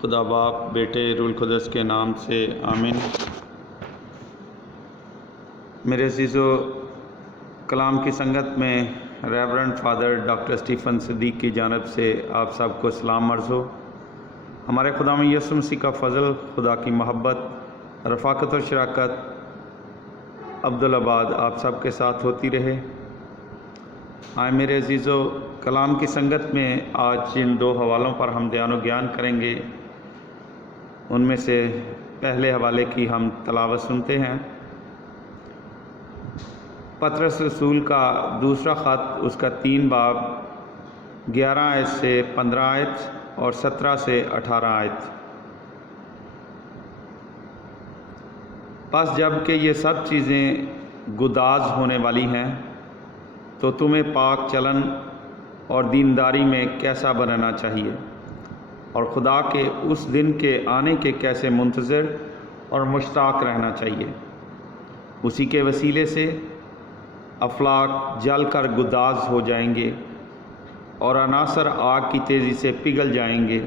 خدا باپ بیٹے روح القدس کے نام سے آمین۔ میرے عزیزو، کلام کی سنگت میں ریورنڈ فادر ڈاکٹر اسٹیفن صدیق کی جانب سے آپ سب کو سلام عرض ہو۔ ہمارے خداوند یسوع مسیح کا فضل، خدا کی محبت، رفاقت اور شراکت عبدالآباد آپ سب کے ساتھ ہوتی رہے۔ آئے میرے عزیزو، کلام کی سنگت میں آج جن دو حوالوں پر ہم دھیان و گیان کریں گے، ان میں سے پہلے حوالے کی ہم تلاوت سنتے ہیں۔ پطرس رسول کا دوسرا خط، اس کا 3 باب 11 آیت سے 15 آیت اور 17 سے 18 آیت۔ پس جب کہ یہ سب چیزیں گداز ہونے والی ہیں تو تمہیں پاک چلن اور دینداری میں کیسا بننا چاہیے، اور خدا کے اس دن کے آنے کے کیسے منتظر اور مشتاق رہنا چاہیے۔ اسی کے وسیلے سے افلاک جل کر گداز ہو جائیں گے اور عناصر آگ کی تیزی سے پگھل جائیں گے،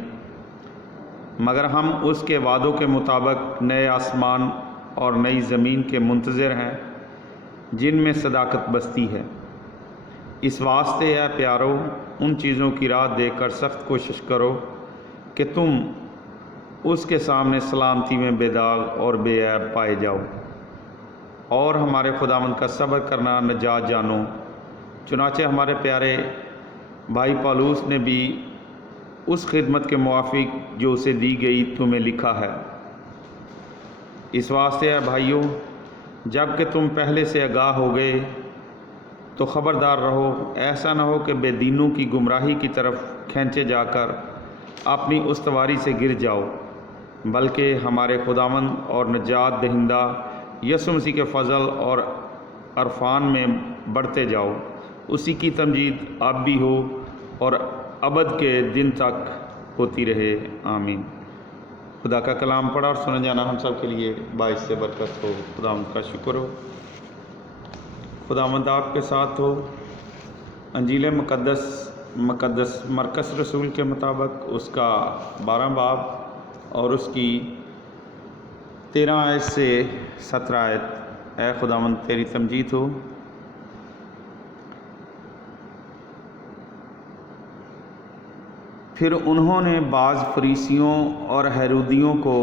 مگر ہم اس کے وعدوں کے مطابق نئے آسمان اور نئی زمین کے منتظر ہیں جن میں صداقت بستی ہے۔ اس واسطے اے پیارو، ان چیزوں کی راہ دیکھ کر سخت کوشش کرو کہ تم اس کے سامنے سلامتی میں بے داغ اور بے عیب پائے جاؤ، اور ہمارے خداوند کا صبر کرنا نجات جانو۔ چنانچہ ہمارے پیارے بھائی پالوس نے بھی اس خدمت کے موافق جو اسے دی گئی تمہیں لکھا ہے۔ اس واسطے اے بھائیو، جب کہ تم پہلے سے آگاہ ہو گئے تو خبردار رہو، ایسا نہ ہو کہ بے دینوں کی گمراہی کی طرف کھینچے جا کر اپنی استواری سے گر جاؤ، بلکہ ہمارے خداوند اور نجات دہندہ یسوع مسیح کے فضل اور عرفان میں بڑھتے جاؤ۔ اسی کی تمجید اب بھی ہو اور ابد کے دن تک ہوتی رہے، آمین۔ خدا کا کلام پڑھا اور سنا جانا ہم سب کے لیے باعث سے برکت ہو۔ خداوند کا شکر ہو۔ خداوند آپ کے ساتھ ہو۔ انجیل مقدس مرکز رسول کے مطابق اس کا 12 باب اور اس کی 13 آیت سے 17 آیت۔ اے خداوند تیری تمجید ہو۔ پھر انہوں نے بعض فریسیوں اور ہیرودیوں کو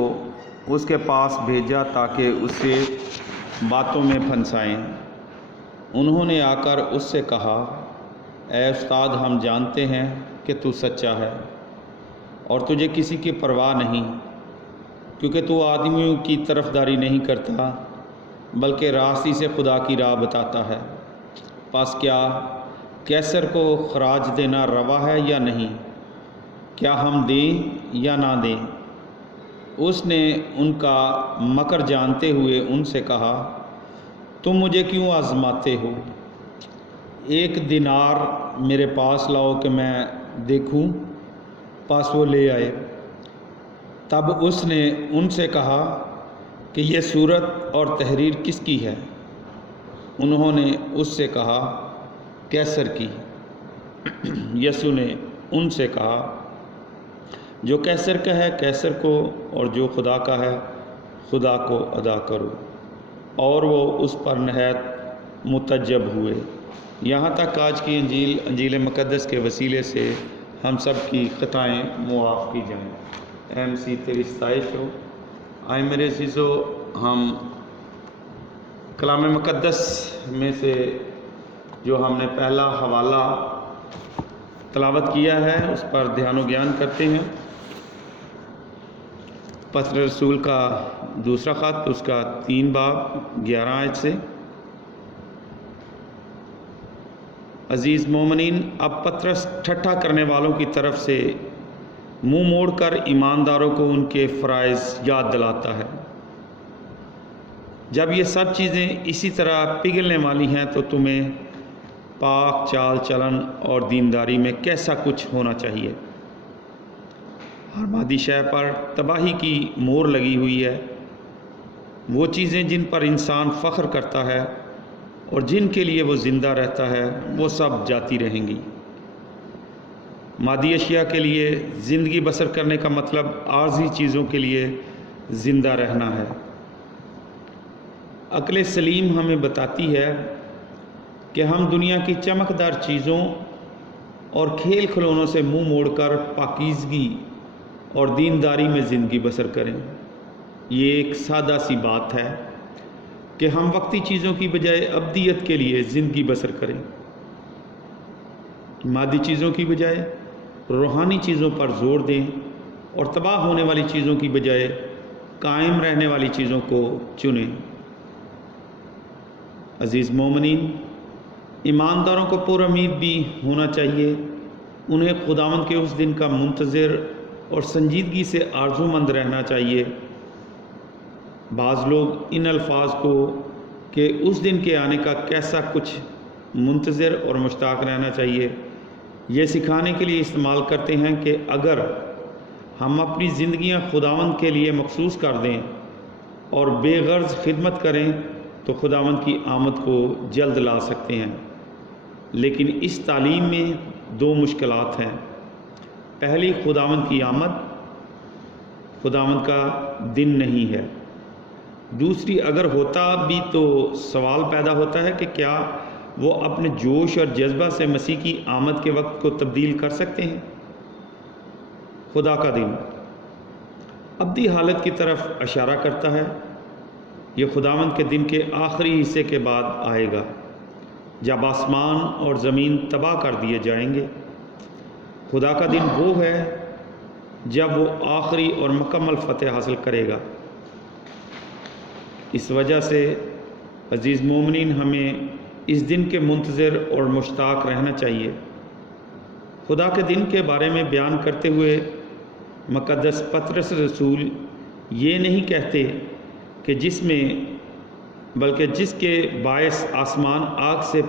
اس کے پاس بھیجا تاکہ اسے باتوں میں پھنسائیں۔ انہوں نے آ کر اس سے کہا، اے استاد، ہم جانتے ہیں کہ تو سچا ہے اور تجھے کسی کی پرواہ نہیں، کیونکہ تو آدمیوں کی طرفداری نہیں کرتا بلکہ راستی سے خدا کی راہ بتاتا ہے۔ پس کیا قیصر کو خراج دینا روا ہے یا نہیں؟ کیا ہم دیں یا نہ دیں؟ اس نے ان کا مکر جانتے ہوئے ان سے کہا، تم مجھے کیوں آزماتے ہو؟ 1 دینار میرے پاس لاؤ کہ میں دیکھوں۔ پس وہ لے آئے۔ تب اس نے ان سے کہا کہ یہ صورت اور تحریر کس کی ہے؟ انہوں نے اس سے کہا، قیصر کی۔ یسوع نے ان سے کہا، جو قیصر کا ہے قیصر کو، اور جو خدا کا ہے خدا کو ادا کرو۔ اور وہ اس پر نہایت متعجب ہوئے۔ یہاں تک آج کی انجیل مقدس کے وسیلے سے ہم سب کی خطائیں معاف کی جائیں۔ اے مسیح تیری ستائش ہو۔ آئے میرے عزیزو، ہم کلام مقدس میں سے جو ہم نے پہلا حوالہ تلاوت کیا ہے اس پر دھیان و گیان کرتے ہیں۔ پطرس رسول کا دوسرا خط، اس کا 3 باب 11 آیت سے۔ عزیز مومنین، اب پطرس ٹھٹھا کرنے والوں کی طرف سے منہ موڑ کر ایمانداروں کو ان کے فرائض یاد دلاتا ہے۔ جب یہ سب چیزیں اسی طرح پگھلنے والی ہیں تو تمہیں پاک چال چلن اور دینداری میں کیسا کچھ ہونا چاہیے۔ ہر مادی شے پر تباہی کی مہر لگی ہوئی ہے۔ وہ چیزیں جن پر انسان فخر کرتا ہے اور جن کے لیے وہ زندہ رہتا ہے، وہ سب جاتی رہیں گی۔ مادی اشیاء کے لیے زندگی بسر کرنے کا مطلب عارضی چیزوں کے لیے زندہ رہنا ہے۔ عقل سلیم ہمیں بتاتی ہے کہ ہم دنیا کی چمکدار چیزوں اور کھیل کھلونوں سے منہ موڑ کر پاکیزگی اور دینداری میں زندگی بسر کریں۔ یہ ایک سادہ سی بات ہے کہ ہم وقتی چیزوں کی بجائے ابدیت کے لیے زندگی بسر کریں، مادی چیزوں کی بجائے روحانی چیزوں پر زور دیں اور تباہ ہونے والی چیزوں کی بجائے قائم رہنے والی چیزوں کو چنیں۔ عزیز مومنین، ایمانداروں کو پر امید بھی ہونا چاہیے۔ انہیں خداوند کے اس دن کا منتظر اور سنجیدگی سے آرزو مند رہنا چاہیے۔ بعض لوگ ان الفاظ کو کہ اس دن کے آنے کا کیسا کچھ منتظر اور مشتاق رہنا چاہیے، یہ سکھانے کے لیے استعمال کرتے ہیں کہ اگر ہم اپنی زندگیاں خداوند کے لیے مخصوص کر دیں اور بے غرض خدمت کریں تو خداوند کی آمد کو جلد لا سکتے ہیں۔ لیکن اس تعلیم میں دو مشکلات ہیں۔ پہلی، خداوند کی آمد خداوند کا دن نہیں ہے۔ دوسری، اگر ہوتا بھی تو سوال پیدا ہوتا ہے کہ کیا وہ اپنے جوش اور جذبہ سے مسیح کی آمد کے وقت کو تبدیل کر سکتے ہیں؟ خدا کا دن ابدی حالت کی طرف اشارہ کرتا ہے۔ یہ خداوند کے دن کے آخری حصے کے بعد آئے گا، جب آسمان اور زمین تباہ کر دیے جائیں گے۔ خدا کا دن وہ ہے جب وہ آخری اور مکمل فتح حاصل کرے گا۔ اس وجہ سے عزیز مومنین، ہمیں اس دن کے منتظر اور مشتاق رہنا چاہیے۔ خدا کے دن کے بارے میں بیان کرتے ہوئے مقدس پطرس رسول یہ نہیں کہتے کہ بلکہ جس کے باعث آسمان آگ سے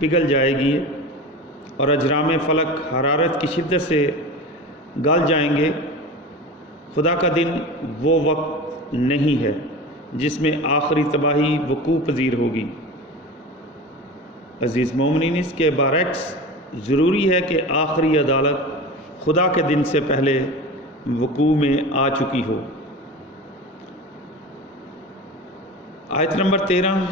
پگھل جائے گی اور اجرام فلک حرارت کی شدت سے گل جائیں گے۔ خدا کا دن وہ وقت نہیں ہے جس میں آخری تباہی وقوع پذیر ہوگی۔ عزیز مومنین، اس کے برعکس ضروری ہے کہ آخری عدالت خدا کے دن سے پہلے وقوع میں آ چکی ہو۔ آیت نمبر 13،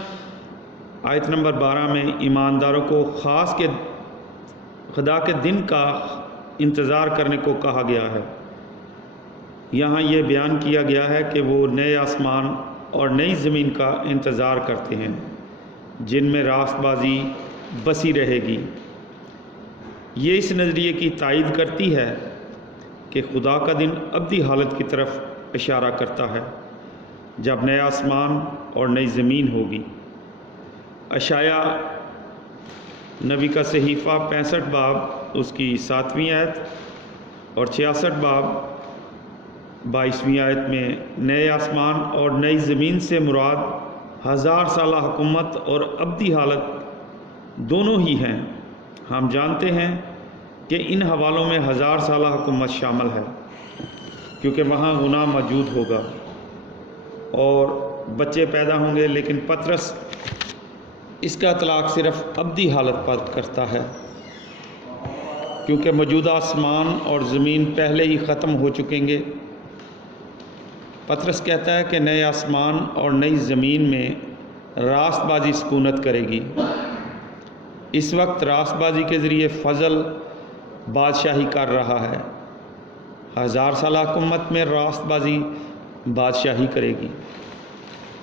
آیت نمبر 12 میں ایمانداروں کو خاص کے خدا کے دن کا انتظار کرنے کو کہا گیا ہے۔ یہاں یہ بیان کیا گیا ہے کہ وہ نئے آسمان اور نئی زمین کا انتظار کرتے ہیں جن میں راست بازی بسی رہے گی۔ یہ اس نظریے کی تائید کرتی ہے کہ خدا کا دن ابدی حالت کی طرف اشارہ کرتا ہے جب نئے آسمان اور نئی زمین ہوگی۔ اشعیاء نبی کا صحیفہ 65 باب اس کی 7ویں آیت اور 66 باب 22ویں آیت میں نئے آسمان اور نئی زمین سے مراد 1000 سالہ حکومت اور ابدی حالت دونوں ہی ہیں۔ ہم جانتے ہیں کہ ان حوالوں میں 1000 سالہ حکومت شامل ہے کیونکہ وہاں گناہ موجود ہوگا اور بچے پیدا ہوں گے، لیکن پطرس اس کا اطلاق صرف ابدی حالت پر کرتا ہے کیونکہ موجودہ آسمان اور زمین پہلے ہی ختم ہو چکیں گے۔ پطرس کہتا ہے کہ نئے آسمان اور نئی زمین میں راست بازی سکونت کرے گی۔ اس وقت راست بازی کے ذریعے فضل بادشاہی کر رہا ہے۔ 1000 سالہ حکومت میں راست بازی بادشاہی کرے گی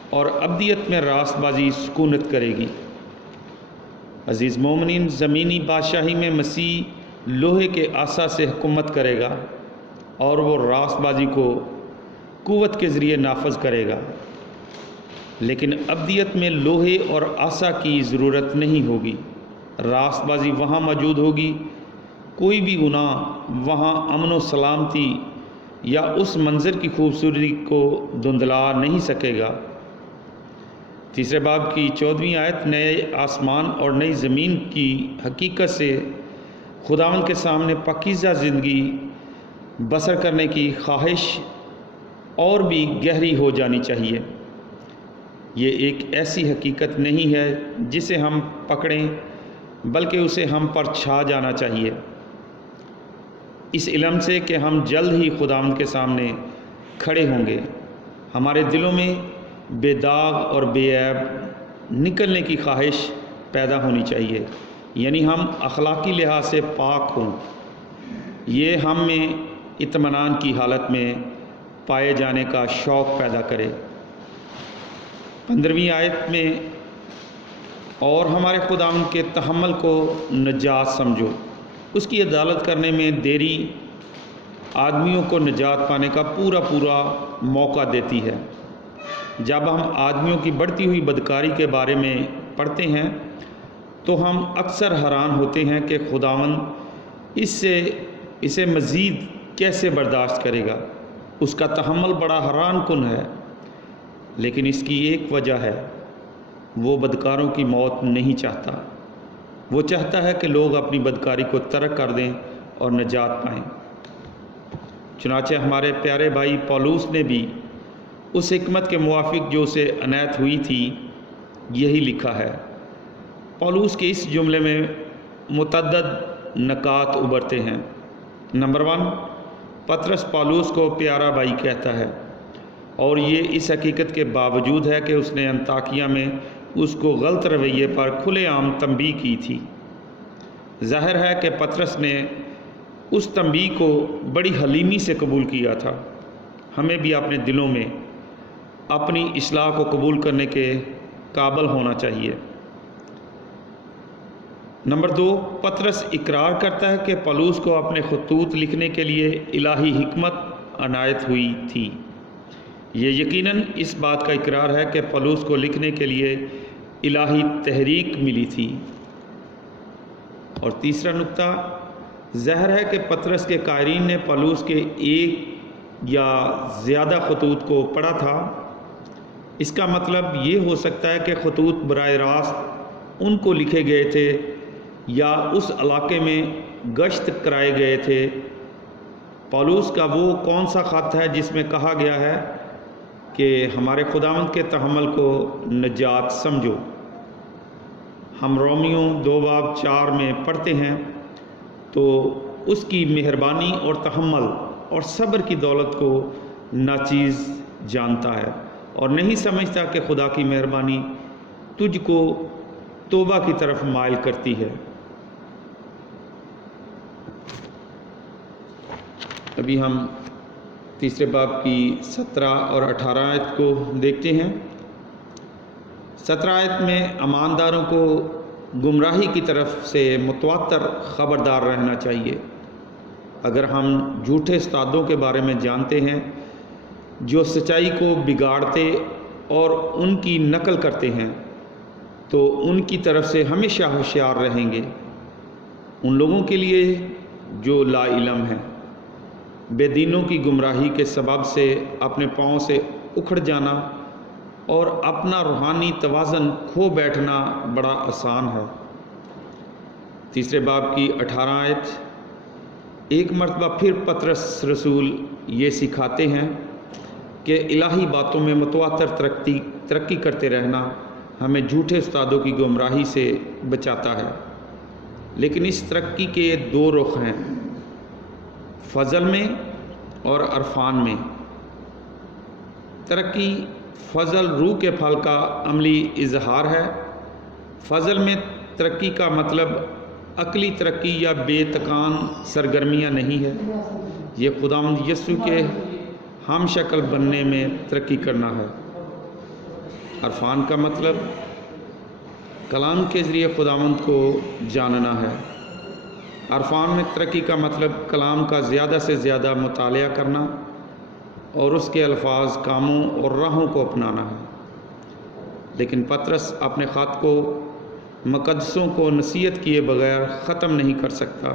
اور ابدیت میں راست بازی سکونت کرے گی۔ عزیز مومنین، زمینی بادشاہی میں مسیح لوہے کے عصا سے حکومت کرے گا اور وہ راست بازی کو قوت کے ذریعے نافذ کرے گا، لیکن ابدیت میں لوہے اور عصا کی ضرورت نہیں ہوگی۔ راست بازی وہاں موجود ہوگی، کوئی بھی گناہ وہاں امن و سلامتی یا اس منظر کی خوبصورتی کو دھندلا نہیں سکے گا۔ تیسرے باب کی 14ویں آیت نئے آسمان اور نئی زمین کی حقیقت سے خداوند کے سامنے پاکیزہ زندگی بسر کرنے کی خواہش اور بھی گہری ہو جانی چاہیے۔ یہ ایک ایسی حقیقت نہیں ہے جسے ہم پکڑیں، بلکہ اسے ہم پر چھا جانا چاہیے۔ اس علم سے کہ ہم جلد ہی خداوند کے سامنے کھڑے ہوں گے۔ ہمارے دلوں میں بے داغ اور بے عیب نکلنے کی خواہش پیدا ہونی چاہیے، یعنی ہم اخلاقی لحاظ سے پاک ہوں۔ یہ ہم میں اطمینان کی حالت میں پائے جانے کا شوق پیدا کرے۔ 15ویں آیت میں اور ہمارے خداوند کے تحمل کو نجات سمجھو۔ اس کی عدالت کرنے میں دیری آدمیوں کو نجات پانے کا پورا موقع دیتی ہے۔ جب ہم آدمیوں کی بڑھتی ہوئی بدکاری کے بارے میں پڑھتے ہیں تو ہم اکثر حیران ہوتے ہیں کہ خداوند اسے مزید کیسے برداشت کرے گا۔ اس کا تحمل بڑا حیران کن ہے، لیکن اس کی ایک وجہ ہے، وہ بدکاروں کی موت نہیں چاہتا۔ وہ چاہتا ہے کہ لوگ اپنی بدکاری کو ترک کر دیں اور نجات پائیں۔ چنانچہ ہمارے پیارے بھائی پولوس نے بھی اس حکمت کے موافق جو اسے عنایت ہوئی تھی یہی لکھا ہے۔ پولوس کے اس جملے میں متعدد نکات ابھرتے ہیں۔ نمبر 1، پطرس پولوس کو پیارا بھائی کہتا ہے، اور یہ اس حقیقت کے باوجود ہے کہ اس نے انطاکیہ میں اس کو غلط رویے پر کھلے عام تنبیہ کی تھی۔ ظاہر ہے کہ پطرس نے اس تنبیہ کو بڑی حلیمی سے قبول کیا تھا۔ ہمیں بھی اپنے دلوں میں اپنی اصلاح کو قبول کرنے کے قابل ہونا چاہیے۔ نمبر 2، پطرس اقرار کرتا ہے کہ پولوس کو اپنے خطوط لکھنے کے لیے الہی حکمت عنایت ہوئی تھی۔ یہ یقیناً اس بات کا اقرار ہے کہ پولوس کو لکھنے کے لیے الہی تحریک ملی تھی۔ اور تیسرا نقطہ، ظاہر ہے کہ پطرس کے قائرین نے پولوس کے ایک یا زیادہ خطوط کو پڑھا تھا۔ اس کا مطلب یہ ہو سکتا ہے کہ خطوط براہ راست ان کو لکھے گئے تھے یا اس علاقے میں گشت کرائے گئے تھے۔ پولوس کا وہ کون سا خط ہے جس میں کہا گیا ہے کہ ہمارے خداوند کے تحمل کو نجات سمجھو؟ ہم رومیوں 2:4 میں پڑھتے ہیں، تو اس کی مہربانی اور تحمل اور صبر کی دولت کو ناچیز جانتا ہے اور نہیں سمجھتا کہ خدا کی مہربانی تجھ کو توبہ کی طرف مائل کرتی ہے۔ ابھی ہم تیسرے باب کی 17 اور 18 آیت کو دیکھتے ہیں۔ 17 آیت میں ایمانداروں کو گمراہی کی طرف سے متواتر خبردار رہنا چاہیے۔ اگر ہم جھوٹے استادوں کے بارے میں جانتے ہیں جو سچائی کو بگاڑتے اور ان کی نقل کرتے ہیں، تو ان کی طرف سے ہمیشہ ہوشیار رہیں گے۔ ان لوگوں کے لیے جو لا علم ہیں، بے دینوں کی گمراہی کے سبب سے اپنے پاؤں سے اکھڑ جانا اور اپنا روحانی توازن کھو بیٹھنا بڑا آسان ہے۔ تیسرے باب کی 18 آیت، ایک مرتبہ پھر پطرس رسول یہ سکھاتے ہیں کہ الہی باتوں میں متواتر ترقی کرتے رہنا ہمیں جھوٹے استادوں کی گمراہی سے بچاتا ہے۔ لیکن اس ترقی کے 2 رخ ہیں، فضل میں اور عرفان میں۔ ترقی فضل روح کے پھل کا عملی اظہار ہے۔ فضل میں ترقی کا مطلب عقلی ترقی یا بے تکان سرگرمیاں نہیں ہے، یہ خداوند یسوع کے ہم شکل بننے میں ترقی کرنا ہے۔ عرفان کا مطلب کلام کے ذریعے خداوند کو جاننا ہے۔ عرفان میں ترقی کا مطلب کلام کا زیادہ سے زیادہ مطالعہ کرنا اور اس کے الفاظ، کاموں اور راہوں کو اپنانا ہے۔ لیکن پطرس اپنے خط کو مقدسوں کو نصیحت کیے بغیر ختم نہیں کر سکتا۔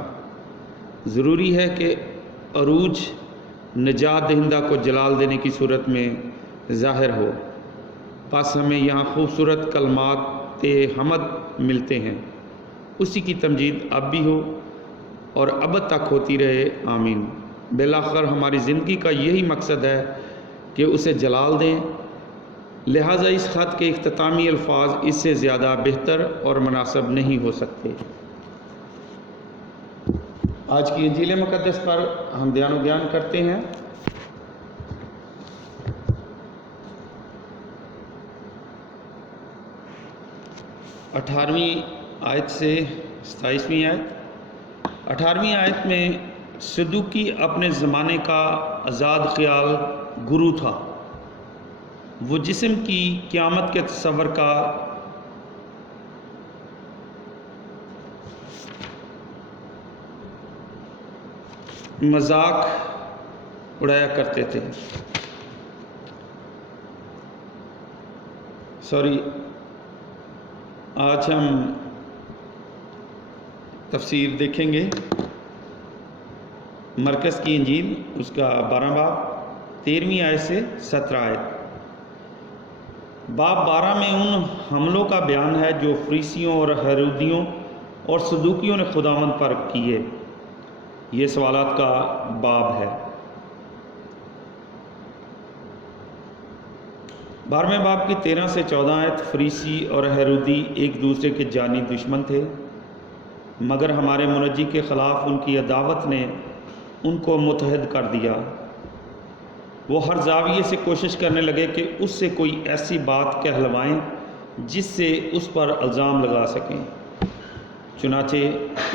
ضروری ہے کہ عروج نجات دہندہ کو جلال دینے کی صورت میں ظاہر ہو۔ بس ہمیں یہاں خوبصورت کلمات حمد ملتے ہیں۔ اسی کی تمجید اب بھی ہو اور ابد تک ہوتی رہے، آمین۔ بالآخر ہماری زندگی کا یہی مقصد ہے کہ اسے جلال دیں، لہٰذا اس خط کے اختتامی الفاظ اس سے زیادہ بہتر اور مناسب نہیں ہو سکتے۔ آج کی انجیل مقدس پر ہم دھیان و گیان کرتے ہیں۔ اٹھارہویں آیت سے 27ویں آیت۔ 18ویں آیت میں صدوقی اپنے زمانے کا آزاد خیال گرو تھا۔ وہ جسم کی قیامت کے تصور کا مذاق اڑایا کرتے تھے۔ آج ہم تفسیر دیکھیں گے مرکز کی انجیل، اس کا 12 باب 13ویں آیت سے 17 آیت۔ باب 12 میں ان حملوں کا بیان ہے جو فریسیوں اور ہیرودیوں اور صدوقیوں نے خداوند پر کیے۔ یہ سوالات کا باب ہے۔ 12ویں باب کی 13 سے 14 آیت۔ فریسی اور ہیرودی ایک دوسرے کے جانی دشمن تھے، مگر ہمارے منجی کے خلاف ان کی عداوت نے ان کو متحد کر دیا۔ وہ ہر زاویے سے کوشش کرنے لگے کہ اس سے کوئی ایسی بات کہلوائیں جس سے اس پر الزام لگا سکیں۔ چنانچہ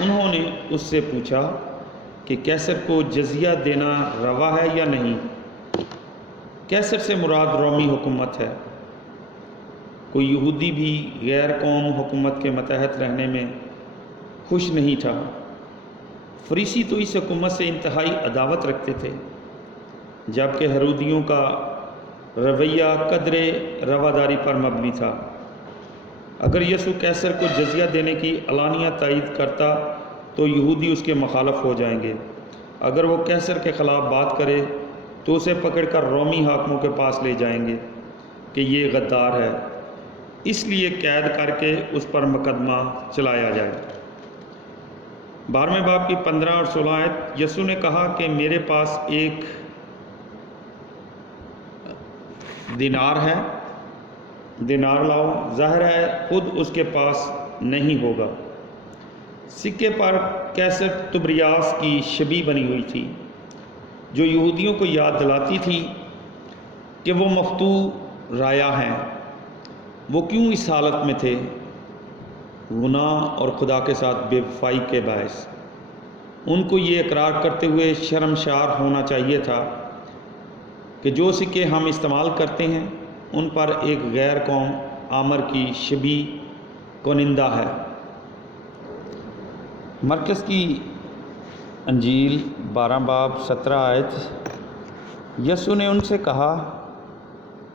انہوں نے اس سے پوچھا کہ قیصر کو جزیہ دینا روا ہے یا نہیں؟ قیصر سے مراد رومی حکومت ہے۔ کوئی یہودی بھی غیر قوم حکومت کے متحد رہنے میں خوش نہیں تھا۔ فریسی تو اس حکومت سے انتہائی عداوت رکھتے تھے، جبکہ ہیرودیوں کا رویہ قدر رواداری پر مبنی تھا۔ اگر یسوع قیصر کو جزیہ دینے کی علانیہ تائید کرتا تو یہودی اس کے مخالف ہو جائیں گے۔ اگر وہ قیصر کے خلاف بات کرے تو اسے پکڑ کر رومی حاکموں کے پاس لے جائیں گے کہ یہ غدار ہے، اس لیے قید کر کے اس پر مقدمہ چلایا جائے۔ 12ویں باب کی 15 اور 16 آیت۔ یسوع نے کہا کہ میرے پاس ایک دینار ہے، دینار لاؤ۔ ظاہر ہے خود اس کے پاس نہیں ہوگا۔ سکے پر قیصر تبریاس کی شبیہ بنی ہوئی تھی، جو یہودیوں کو یاد دلاتی تھی کہ وہ مفتوح رایا ہیں۔ وہ کیوں اس حالت میں تھے؟ گناہ اور خدا کے ساتھ بے وفائی کے باعث۔ ان کو یہ اقرار کرتے ہوئے شرمسار ہونا چاہیے تھا کہ جو سکے ہم استعمال کرتے ہیں ان پر ایک غیر قوم آمر کی شبیہ کنندہ ہے۔ مرکز کی انجیل 12 باب 17 آیت۔ یسوع نے ان سے کہا،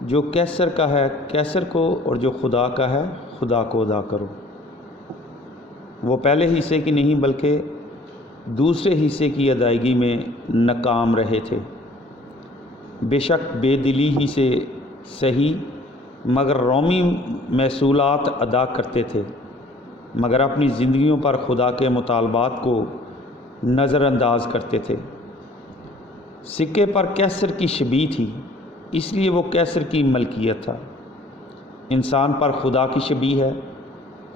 جو قیصر کا ہے قیصر کو، اور جو خدا کا ہے خدا کو ادا کرو۔ وہ پہلے حصے کی نہیں بلکہ دوسرے حصے کی ادائیگی میں ناکام رہے تھے۔ بے شک بے دلی ہی سے صحیح، مگر رومی محصولات ادا کرتے تھے، مگر اپنی زندگیوں پر خدا کے مطالبات کو نظر انداز کرتے تھے۔ سکے پر قیصر کی شبیہ تھی، اس لیے وہ قیصر کی ملکیت تھا۔ انسان پر خدا کی شبیہ ہے۔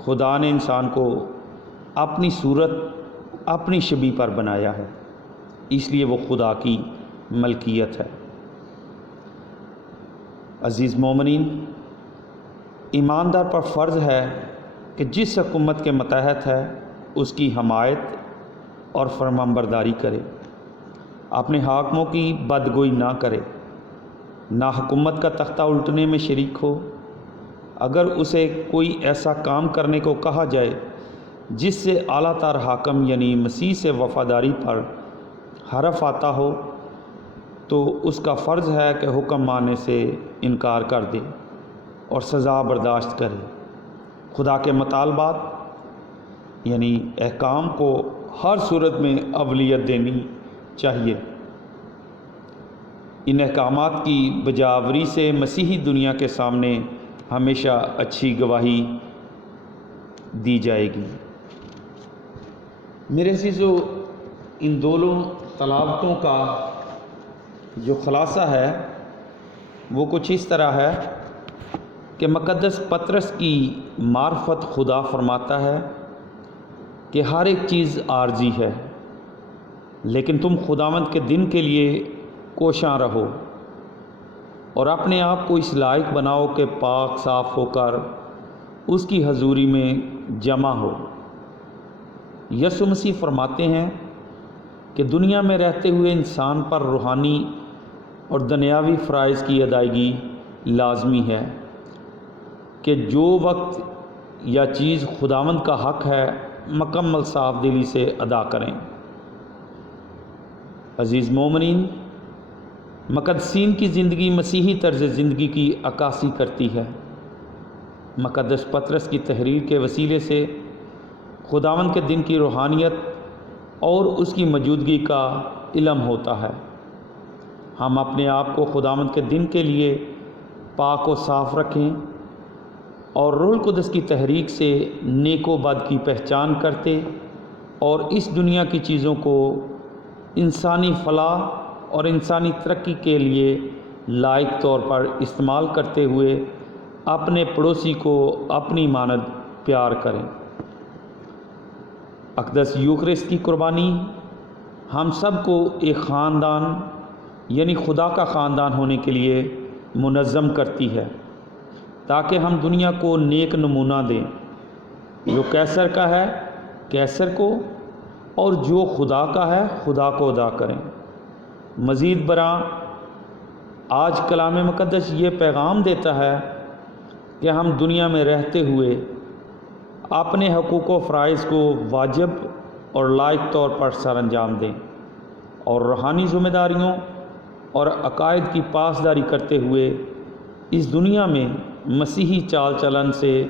خدا نے انسان کو اپنی صورت اپنی شبیہ پر بنایا ہے، اس لیے وہ خدا کی ملکیت ہے۔ عزیز مومنین، ایماندار پر فرض ہے کہ جس حکومت کے متحد ہے اس کی حمایت اور فرمانبرداری کرے، اپنے حاکموں کی بدگوئی نہ کرے، نہ حکومت کا تختہ الٹنے میں شریک ہو۔ اگر اسے کوئی ایسا کام کرنے کو کہا جائے جس سے اعلیٰ تر حاکم یعنی مسیح سے وفاداری پر حرف آتا ہو تو اس کا فرض ہے کہ حکم ماننے سے انکار کر دے اور سزا برداشت کرے۔ خدا کے مطالبات یعنی احکام کو ہر صورت میں اولویت دینی چاہیے۔ ان احکامات کی بجاوری سے مسیحی دنیا کے سامنے ہمیشہ اچھی گواہی دی جائے گی۔ میرے عزیزو، ان دونوں طلباتوں کا جو خلاصہ ہے وہ کچھ اس طرح ہے کہ مقدس پطرس کی معرفت خدا فرماتا ہے کہ ہر ایک چیز عارضی ہے، لیکن تم خداوند کے دن کے لیے کوشاں رہو اور اپنے آپ کو اس لائق بناؤ کہ پاک صاف ہو کر اس کی حضوری میں جمع ہو۔ یسوع مسیح فرماتے ہیں کہ دنیا میں رہتے ہوئے انسان پر روحانی اور دنیاوی فرائض کی ادائیگی لازمی ہے کہ جو وقت یا چیز خداوند کا حق ہے مکمل صاف دلی سے ادا کریں۔ عزیز مومنین، مقدسین کی زندگی مسیحی طرز زندگی کی عکاسی کرتی ہے۔ مقدس پطرس کی تحریر کے وسیلے سے خداوند کے دن کی روحانیت اور اس کی موجودگی کا علم ہوتا ہے۔ ہم اپنے آپ کو خداوند کے دن کے لیے پاک و صاف رکھیں اور روح القدس کی تحریک سے نیک و بد کی پہچان کرتے اور اس دنیا کی چیزوں کو انسانی فلاح اور انسانی ترقی کے لیے لائق طور پر استعمال کرتے ہوئے اپنے پڑوسی کو اپنی مانند پیار کریں۔ اقدس یوکرسٹ کی قربانی ہم سب کو ایک خاندان یعنی خدا کا خاندان ہونے کے لیے منظم کرتی ہے تاکہ ہم دنیا کو نیک نمونہ دیں۔ جو کیسر کا ہے کیسر کو اور جو خدا کا ہے خدا کو ادا کریں۔ مزید برآں آج کلام مقدس یہ پیغام دیتا ہے کہ ہم دنیا میں رہتے ہوئے اپنے حقوق و فرائض کو واجب اور لائق طور پر سر انجام دیں اور روحانی ذمہ داریوں اور عقائد کی پاسداری کرتے ہوئے اس دنیا میں مسیحی چال چلن سے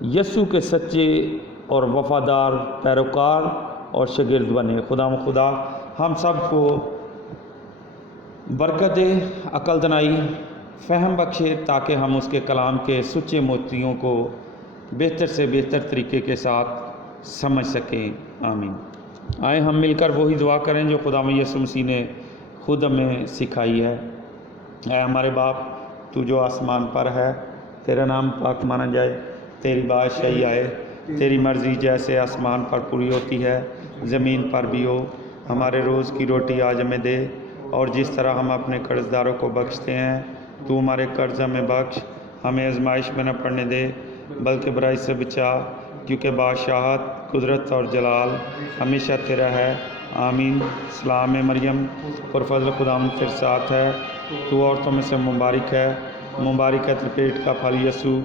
یسوع کے سچے اور وفادار پیروکار اور شاگرد بنے۔ خدا ہم سب کو برکت دے، عقل دانائی، فہم بخشے تاکہ ہم اس کے کلام کے سچے موتیوں کو بہتر سے بہتر طریقے کے ساتھ سمجھ سکیں۔ آمین۔ آئے ہم مل کر وہی دعا کریں جو خدا یسوع مسیح نے خود ہمیں سکھائی ہے۔ اے ہمارے باپ، تو جو آسمان پر ہے، تیرا نام پاک مانا جائے، تیری بادشاہی آئے، تیری مرضی جیسے آسمان پر پوری ہوتی ہے زمین پر بھی ہو۔ ہمارے روز کی روٹی آج ہمیں دے، اور جس طرح ہم اپنے قرض داروں کو بخشتے ہیں تو ہمارے قرض ہمیں بخش، ہمیں آزمائش میں نہ پڑنے دے بلکہ برائی سے بچا، کیونکہ بادشاہت، قدرت اور جلال ہمیشہ تیرا ہے۔ آمین۔ سلام مریم، پر فضل خداوند تیرے ساتھ ہے، تو عورتوں میں سے مبارک ہے، مبارک ہے تیرے پیٹ کا پھل یسوع۔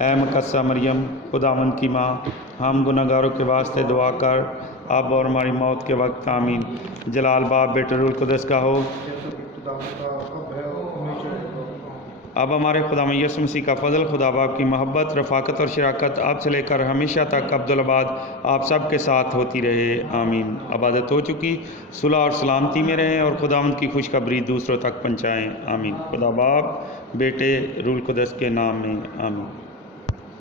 اے مقدسہ مریم، خداوند کی ماں، ہم گناہ گاروں کے واسطے دعا کر اب اور ہماری موت کے وقت۔ آمین۔ جلال باپ، بیٹے، روح القدس کا ہو۔ اب ہمارے خدا یسوع مسیح کا فضل، خدا باپ کی محبت، رفاقت اور شراکت اب سے لے کر ہمیشہ تک ابدالآباد آپ سب کے ساتھ ہوتی رہے۔ آمین۔ عبادت ہو چکی، صلح اور سلامتی میں رہیں اور خداوند کی خوشخبری دوسروں تک پہنچائیں۔ آمین۔ خدا باپ، بیٹے، روح القدس کے نام میں۔ آمین۔